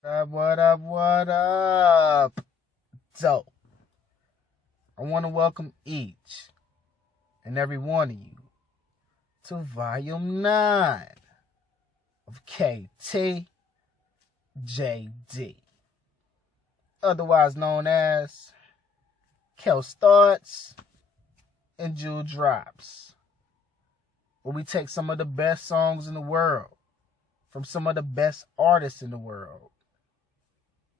What up? So, I want to welcome each and every one of you to Volume 9 of KTJD, otherwise known as Kel Starts and Jewel Drops, where we take some of the best songs in the world from some of the best artists in the world,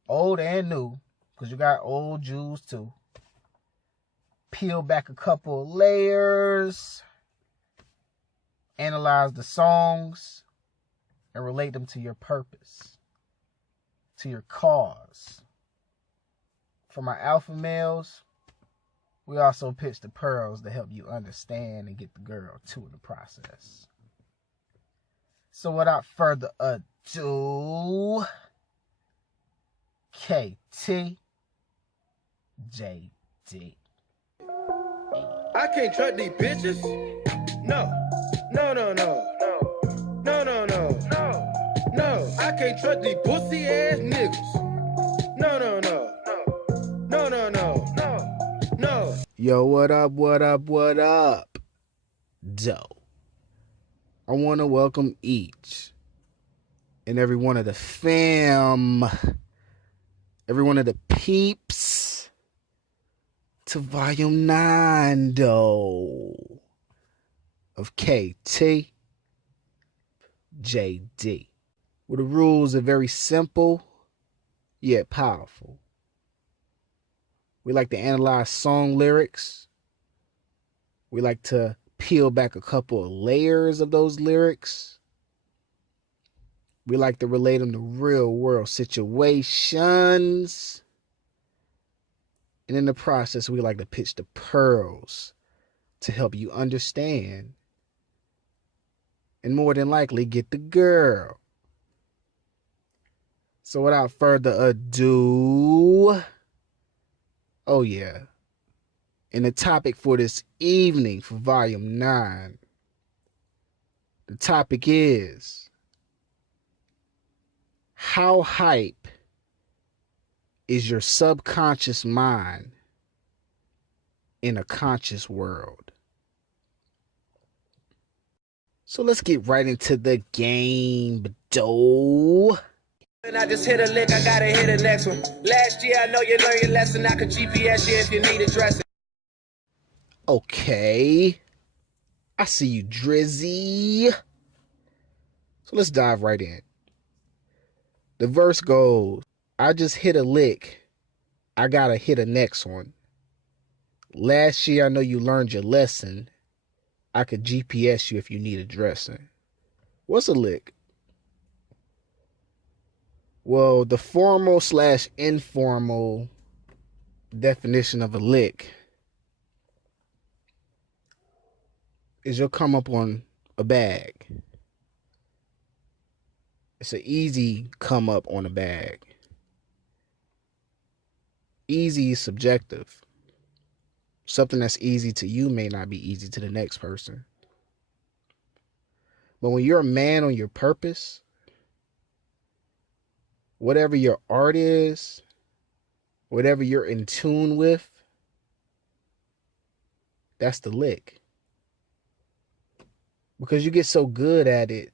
old and new, because you got old Jews too. Peel back a couple of layers, analyze the songs, and relate them to your purpose, to your cause. For my alpha males, we also pitch the pearls to help you understand and get the girl too in the process. So without further ado, KTJD. I can't trust these bitches. No. I can't trust these pussy ass niggas. No. Yo, what up? Doe. I want to welcome each and every one of the fam, every one of the peeps to Volume 9, though, of KTJD, where the rules are very simple yet powerful. We like to analyze song lyrics. We like to peel back a couple of layers of those lyrics. We like to relate them to real world situations. And in the process, we like to pitch the pearls to help you understand and more than likely get the girl. So without further ado, oh yeah, and the topic for this evening for Volume 9, the topic is, how hype is your subconscious mind in a conscious world? So let's get right into the game, though. And I just hit a lick, I gotta hit the next one. Last year, I know you learned your lesson. I could GPS you if you need addressing. Okay. I see you, Drizzy. So let's dive right in. The verse goes, I just hit a lick, I gotta hit a next one. Last year, I know you learned your lesson. I could GPS you if you need addressing. What's a lick? Well, the formal/informal definition of a lick is you'll come up on a bag. It's an easy come up on a bag. Easy is subjective. Something that's easy to you may not be easy to the next person. But when you're a man on your purpose, whatever your art is, whatever you're in tune with, that's the lick. Because you get so good at it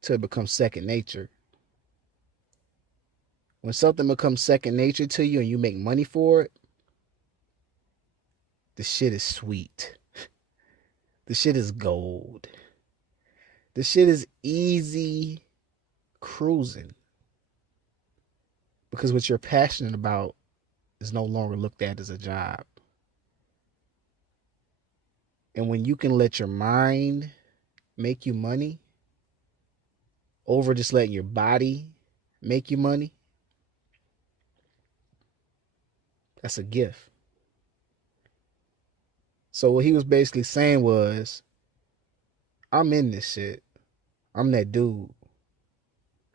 till it becomes second nature. When something becomes second nature to you and you make money for it, the shit is sweet. The shit is gold. The shit is easy cruising. Because what you're passionate about is no longer looked at as a job. And when you can let your mind make you money over just letting your body make you money, that's a gift. So what he was basically saying was, I'm in this shit. I'm that dude.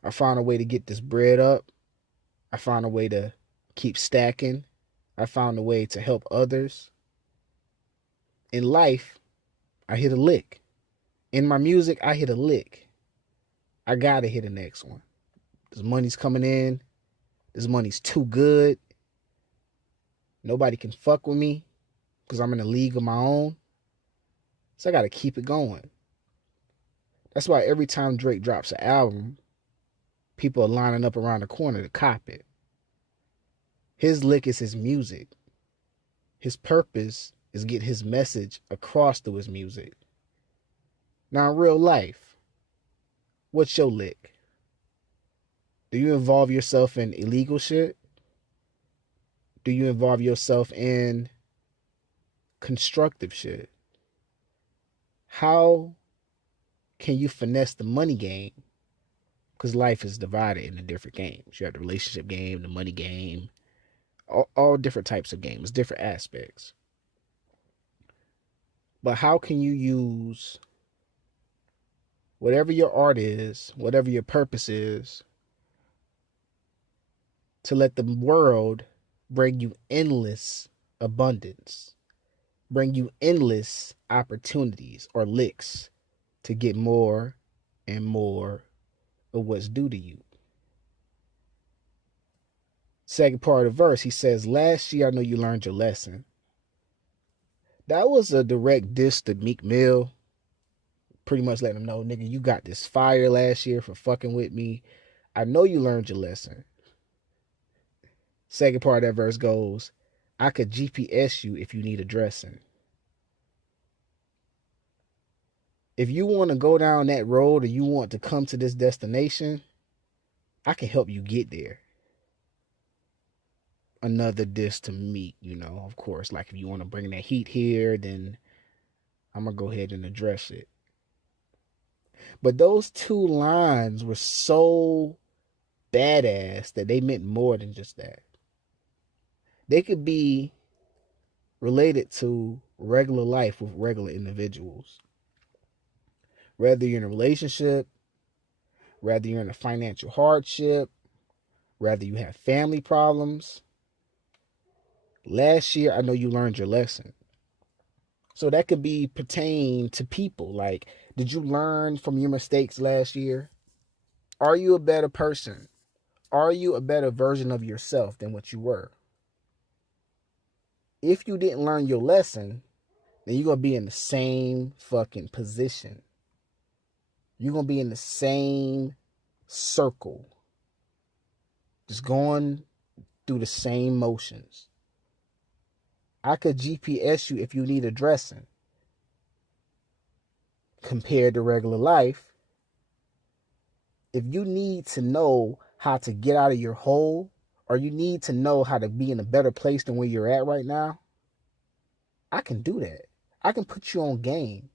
I found a way to get this bread up. I found a way to keep stacking. I found a way to help others. In life, I hit a lick. In my music, I hit a lick. I gotta hit the next one. This money's coming in. This money's too good. Nobody can fuck with me because I'm in a league of my own. So I got to keep it going. That's why every time Drake drops an album, people are lining up around the corner to cop it. His lick is his music. His purpose is get his message across through his music. Now in real life, what's your lick? Do you involve yourself in illegal shit? Do you involve yourself in constructive shit? How can you finesse the money game? Because life is divided into different games. You have the relationship game, the money game, all different types of games, different aspects. But how can you use whatever your art is, whatever your purpose is, to let the world bring you endless abundance, bring you endless opportunities or licks to get more and more of what's due to you? Second part of the verse, he says, last year I know you learned your lesson. That was a direct diss to Meek Mill. Pretty much letting him know, nigga, you got this fire last year for fucking with me. I know you learned your lesson. Second part of that verse goes, I could GPS you if you need a dressing. If you want to go down that road or you want to come to this destination, I can help you get there. Another diss to Meek, of course. Like, if you want to bring that heat here, then I'm going to go ahead and address it. But those two lines were so badass that they meant more than just that. They could be related to regular life with regular individuals. Whether you're in a relationship, whether you're in a financial hardship, whether you have family problems. Last year, I know you learned your lesson. So that could be pertain to people. Like, did you learn from your mistakes last year? Are you a better person? Are you a better version of yourself than what you were? If you didn't learn your lesson, then you're going to be in the same fucking position. You're going to be in the same circle. Just going through the same motions. I could GPS you if you need a dressing. Compared to regular life, if you need to know how to get out of your hole, or you need to know how to be in a better place than where you're at right now, I can do that. I can put you on game.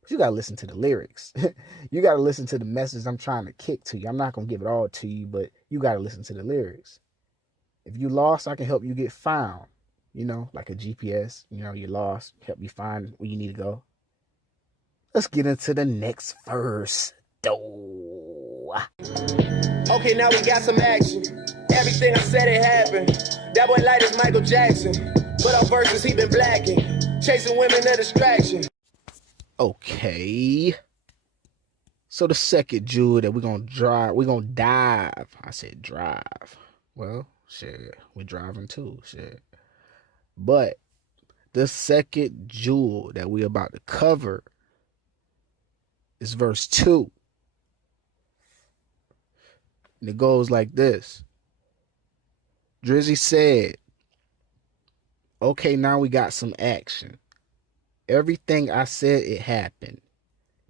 But you got to listen to the lyrics. You got to listen to the message I'm trying to kick to you. I'm not going to give it all to you, but you got to listen to the lyrics. If you lost, I can help you get found. Like a GPS. You're lost. Help you find where you need to go. Let's get into the next verse, though. Okay, now we got some action. Everything I said, it happened. That boy light as Michael Jackson. But our verses, he been blacking. Chasing women, a distraction. Okay. So the second jewel that we're going to dive. I said drive. Well, shit. We're driving too, shit. But the second jewel that we're about to cover is verse 2. And it goes like this. Drizzy said, okay, now we got some action. Everything I said, it happened.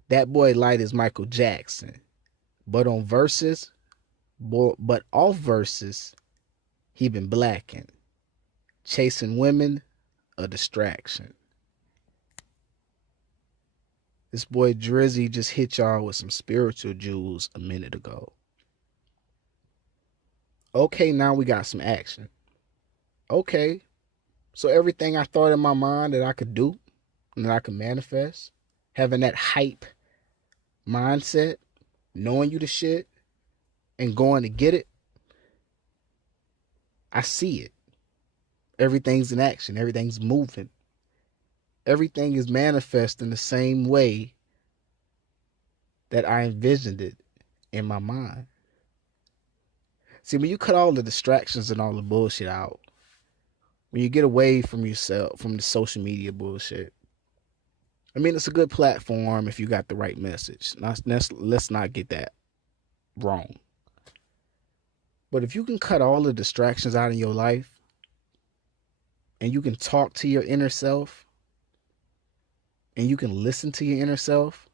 That boy light is Michael Jackson. But on verses, but off verses, he been blacking. Chasing women, a distraction. This boy Drizzy just hit y'all with some spiritual jewels a minute ago. Okay, now we got some action. Okay, so everything I thought in my mind that I could do and that I could manifest, having that hype mindset, knowing you the shit, and going to get it, I see it. Everything's in action. Everything's moving. Everything is manifesting the same way that I envisioned it in my mind. See, when you cut all the distractions and all the bullshit out, when you get away from yourself, from the social media bullshit, I mean, it's a good platform if you got the right message. Let's not get that wrong. But if you can cut all the distractions out in your life and you can talk to your inner self and you can listen to your inner self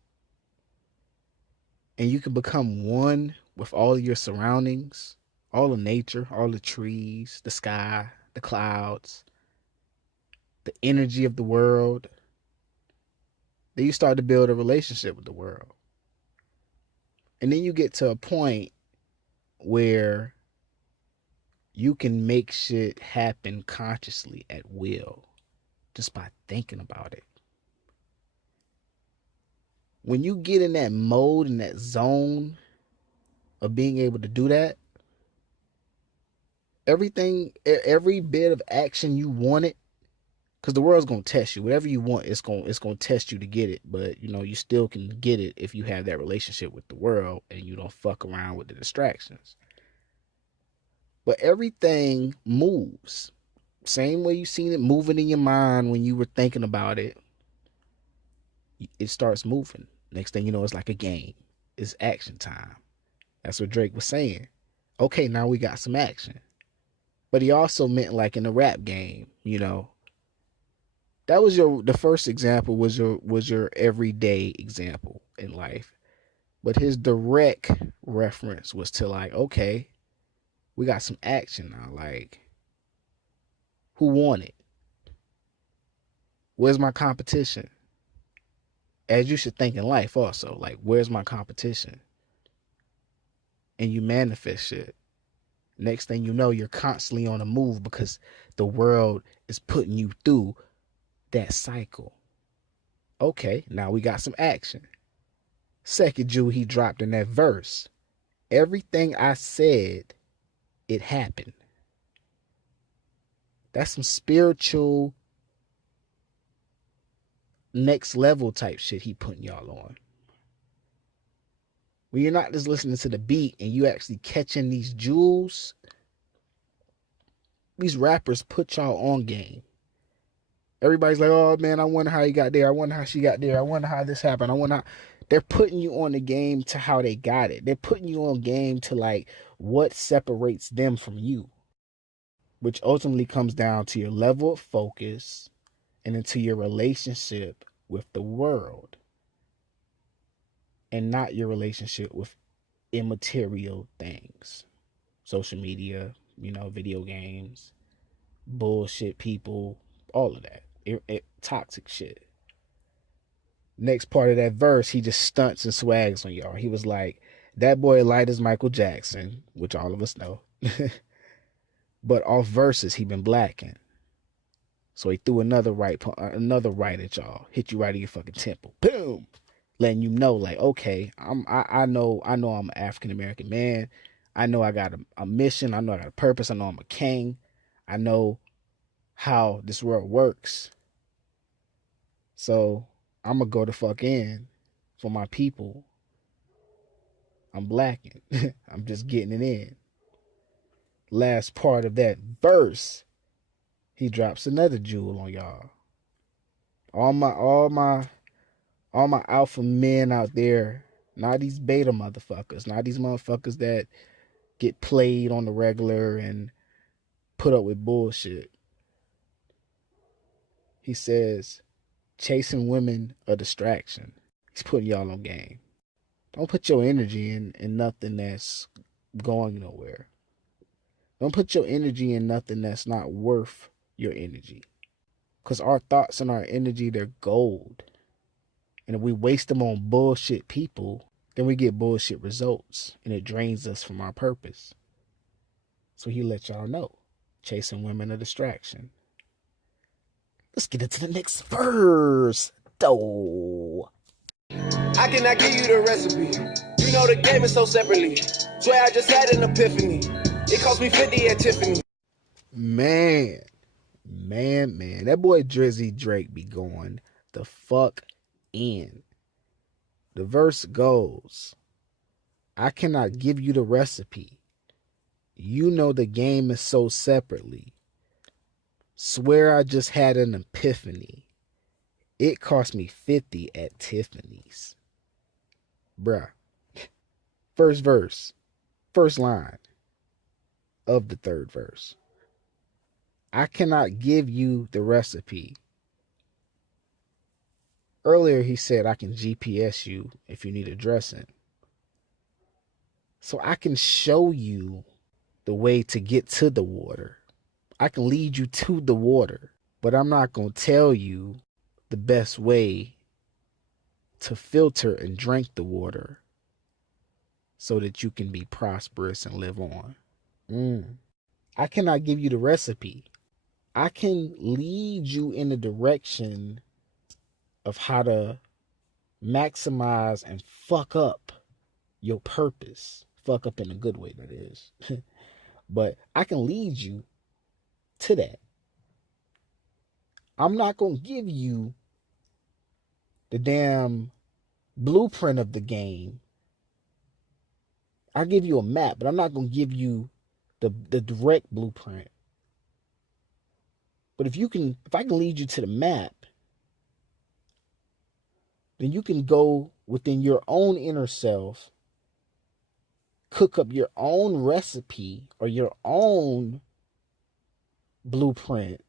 and you can become one with all of your surroundings, all the nature, all the trees, the sky, the clouds, the energy of the world, then you start to build a relationship with the world. And then you get to a point where you can make shit happen consciously at will just by thinking about it. When you get in that mode, in that zone of being able to do that, everything, every bit of action you wanted, because the world's going to test you. Whatever you want, it's going to test you to get it. But, you still can get it if you have that relationship with the world and you don't fuck around with the distractions. But everything moves. Same way you seen it moving in your mind when you were thinking about it. It starts moving. Next thing you know, it's like a game. It's action time. That's what Drake was saying. Okay, now we got some action. But he also meant like in a rap game, That was the first example was your everyday example in life. But his direct reference was to like, okay, we got some action now. Like, who won it? Where's my competition? As you should think in life also, like, where's my competition? And you manifest shit. Next thing you know, you're constantly on the move because the world is putting you through that cycle. Okay, now we got some action. Second jewel he dropped in that verse. Everything I said, it happened. That's some spiritual next level type shit he putting y'all on. When you're not just listening to the beat and you actually catching these jewels, these rappers put y'all on game. Everybody's like, oh man, I wonder how he got there. I wonder how she got there. I wonder how this happened. I wonder how... They're putting you on the game to how they got it. They're putting you on game to like what separates them from you, which ultimately comes down to your level of focus and into your relationship with the world and not your relationship with immaterial things. Social media, video games, bullshit people, all of that. Toxic shit. Next part of that verse, he just stunts and swags on y'all. He was like, that boy light as Michael Jackson, which all of us know. But off verses, he been blacking. So he threw another right at y'all. Hit you right in your fucking temple. Boom! Letting you know, like, okay, I know I'm an African American man. I know I got a mission. I know I got a purpose. I know I'm a king. I know how this world works. So I'm going to go the fuck in for my people. I'm blacking. I'm just getting it in. Last part of that verse, he drops another jewel on y'all. All my alpha men out there, not these beta motherfuckers, not these motherfuckers that get played on the regular and put up with bullshit. He says, chasing women a distraction. He's putting y'all on game. Don't put your energy in nothing that's going nowhere. Don't put your energy in nothing that's not worth your energy. Because our thoughts and our energy, they're gold. And if we waste them on bullshit people, then we get bullshit results. And it drains us from our purpose. So he let y'all know. Chasing women a distraction. Let's get into the next verse, though. I cannot give you the recipe. You know the game is so separately. Swear I just had an epiphany. It cost me 50 at Tiffany. Man. That boy Drizzy Drake be going the fuck in. The verse goes, I cannot give you the recipe. You know the game is so separately. Swear I just had an epiphany. It cost me 50 at Tiffany's. Bruh. First verse. First line of the third verse. I cannot give you the recipe. Earlier he said I can GPS you if you need a dressing. So I can show you the way to get to the water. I can lead you to the water, but I'm not going to tell you the best way to filter and drink the water so that you can be prosperous and live on. I cannot give you the recipe. I can lead you in the direction of how to maximize and fuck up your purpose. Fuck up in a good way, that is. But I can lead you to that. I'm not going to give you the damn blueprint of the game. I'll give you a map, but I'm not going to give you the direct blueprint. But if I can lead you to the map, then you can go within your own inner self, cook up your own recipe or your own blueprint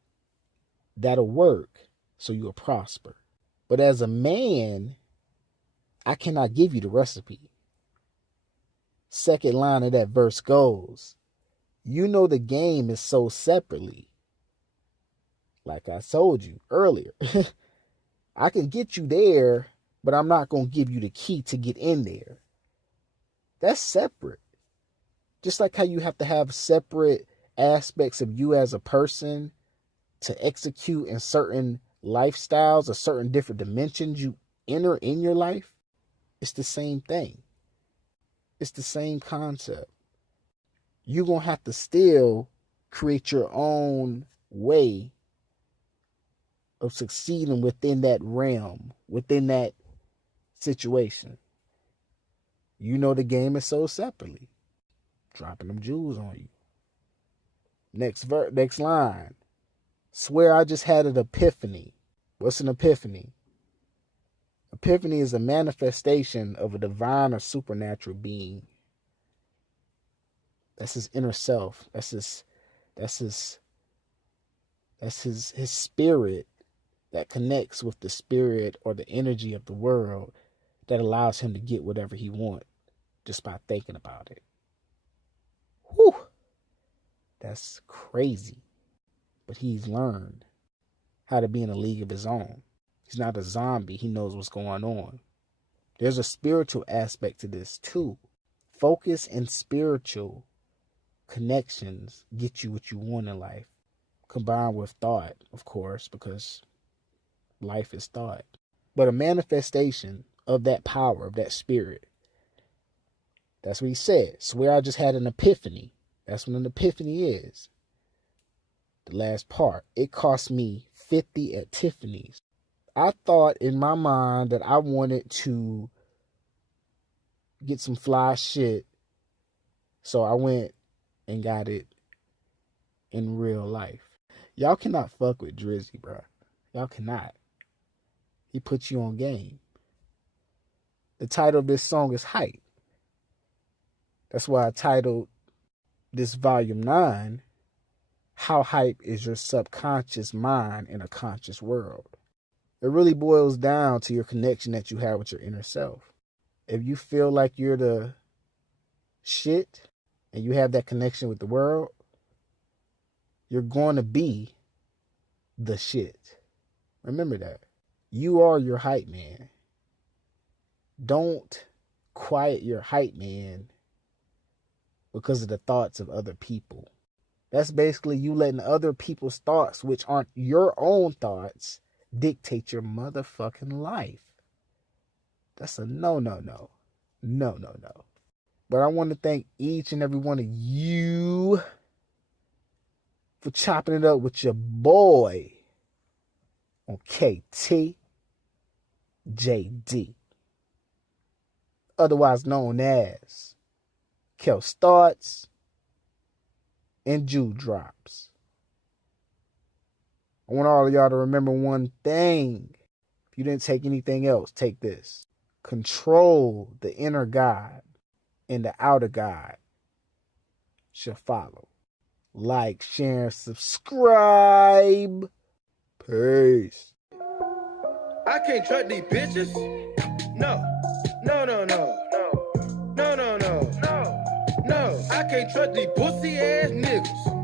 that'll work so you'll prosper. But as a man, I cannot give you the recipe. Second line of that verse goes, you know the game is so separately. Like I told you earlier, I can get you there, but I'm not going to give you the key to get in there. That's separate. Just like how you have to have separate aspects of you as a person to execute in certain lifestyles or certain different dimensions you enter in your life. It's the same thing. It's the same concept. You're going to have to still create your own way of succeeding within that realm, within that situation. You know the game is so separately. Dropping them jewels on you. Next line. Swear I just had an epiphany. What's an epiphany? Epiphany is a manifestation of a divine or supernatural being. That's his inner self. That's his spirit that connects with the spirit or the energy of the world that allows him to get whatever he wants just by thinking about it. Whew. That's crazy. But he's learned how to be in a league of his own. He's not a zombie. He knows what's going on. There's a spiritual aspect to this too. Focus and spiritual connections get you what you want in life. Combined with thought, of course, because life is thought. But a manifestation of that power, of that spirit. That's what he said. Swear I just had an epiphany. That's what an epiphany is. The last part. It cost me 50 at Tiffany's. I thought in my mind that I wanted to get some fly shit. So I went and got it in real life. Y'all cannot fuck with Drizzy, bro. Y'all cannot. He puts you on game. The title of this song is Hype. That's why I titled this volume 9, How Hype is Your Subconscious Mind in a Conscious World. It really boils down to your connection that you have with your inner self. If you feel like you're the shit and you have that connection with the world, you're going to be the shit. Remember that. You are your hype man. Don't quiet your hype man because of the thoughts of other people. That's basically you letting other people's thoughts, which aren't your own thoughts, dictate your motherfucking life. That's a no. But I want to thank each and every one of you for chopping it up with your boy on KTJD, otherwise known as Kel's Thoughts and Jew drops. I want all of y'all to remember one thing. If you didn't take anything else, take this. Control the inner God, and the outer God shall follow. Like, share, and subscribe. Peace. I can't trust these bitches. No. No, no, no. No. No, no, no. No. No. I can't trust these pussy ass niggas.